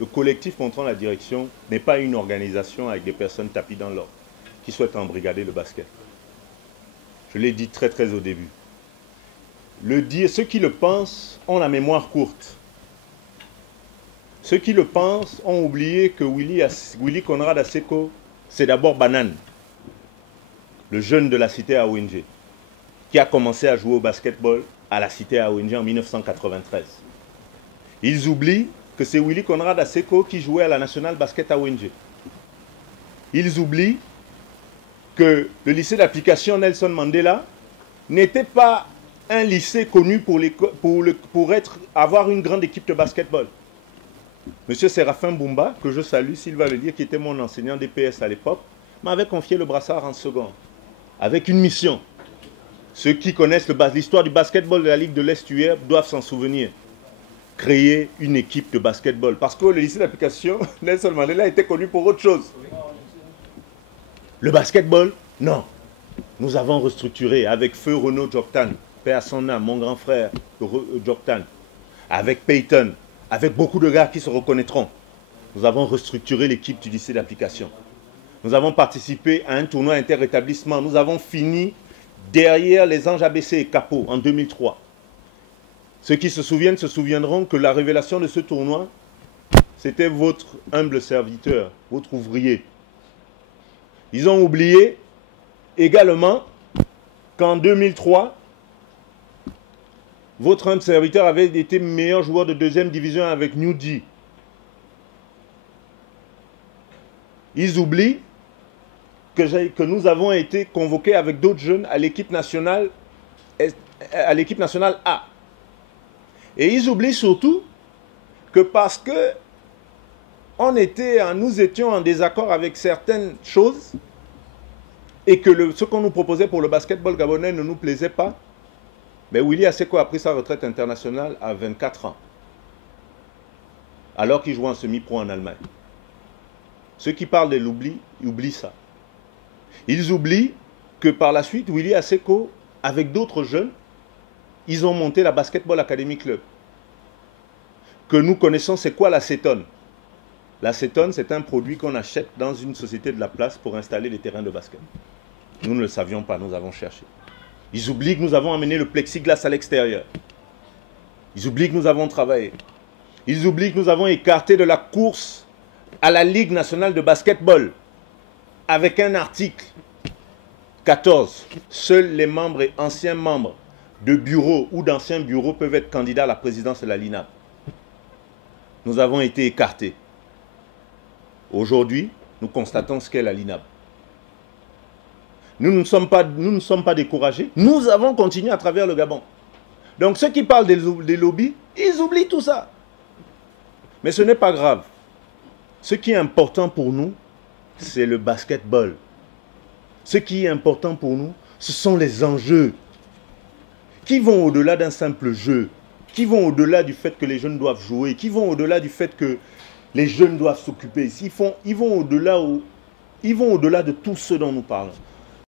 Le collectif montrant la direction n'est pas une organisation avec des personnes tapies dans l'ordre qui souhaitent embrigader le basket. Je l'ai dit très au début. Ceux qui le pensent ont la mémoire courte. Ceux qui le pensent ont oublié que Willy Conrad Asseco, c'est d'abord Banane, le jeune de la cité à ONG, qui a commencé à jouer au basketball à la cité à ONG en 1993. Ils oublient que c'est Willy Conrad Asseco qui jouait à la National Basket à ONG. Ils oublient que le lycée d'application Nelson Mandela n'était pas un lycée connu avoir une grande équipe de basketball. Monsieur Séraphin Boumba, que je salue, s'il va le dire, qui était mon enseignant DPS à l'époque, m'avait confié le brassard en second, avec une mission. Ceux qui connaissent l'histoire du basketball de la Ligue de l'Est UR doivent s'en souvenir. Créer une équipe de basketball. Parce que le lycée d'application, Nelson Mandela était connu pour autre chose. Le basketball, non. Nous avons restructuré avec feu Renaud Joktan, paix à son âme, mon grand frère Joktan, avec Peyton, avec beaucoup de gars qui se reconnaîtront. Nous avons restructuré l'équipe du lycée d'application. Nous avons participé à un tournoi inter-établissement. Nous avons fini derrière les Anges ABC et Capot en 2003. Ceux qui se souviennent se souviendront que la révélation de ce tournoi, c'était votre humble serviteur, votre ouvrier. Ils ont oublié également qu'en 2003, votre humble serviteur avait été meilleur joueur de deuxième division avec New G. Ils oublient que nous avons été convoqués avec d'autres jeunes à l'équipe nationale A. Et ils oublient surtout que parce que nous étions en désaccord avec certaines choses et que ce qu'on nous proposait pour le basketball gabonais ne nous plaisait pas, mais Willy Asseco a pris sa retraite internationale à 24 ans, alors qu'il jouait en semi-pro en Allemagne. Ceux qui parlent de l'oubli, ils oublient ça. Ils oublient que par la suite, Willy Asseco, avec d'autres jeunes, ils ont monté la Basketball Academy Club. Que nous connaissons, c'est quoi l'acétone? L'acétone, c'est un produit qu'on achète dans une société de la place pour installer des terrains de basket. Nous ne le savions pas, nous avons cherché. Ils oublient que nous avons amené le plexiglas à l'extérieur. Ils oublient que nous avons travaillé. Ils oublient que nous avons écarté de la course à la Ligue nationale de basketball avec un article 14. Seuls les membres et anciens membres de bureaux ou d'anciens bureaux peuvent être candidats à la présidence de la LINAB. Nous avons été écartés. Aujourd'hui, nous constatons ce qu'est la LINAB. Nous ne sommes pas découragés. Nous avons continué à travers le Gabon. Donc ceux qui parlent des lobbies, ils oublient tout ça. Mais ce n'est pas grave. Ce qui est important pour nous, c'est le basketball. Ce qui est important pour nous, ce sont les enjeux qui vont au-delà d'un simple jeu, qui vont au-delà du fait que les jeunes doivent jouer, qui vont au-delà du fait que les jeunes doivent s'occuper. Ils vont au-delà de tout ce dont nous parlons.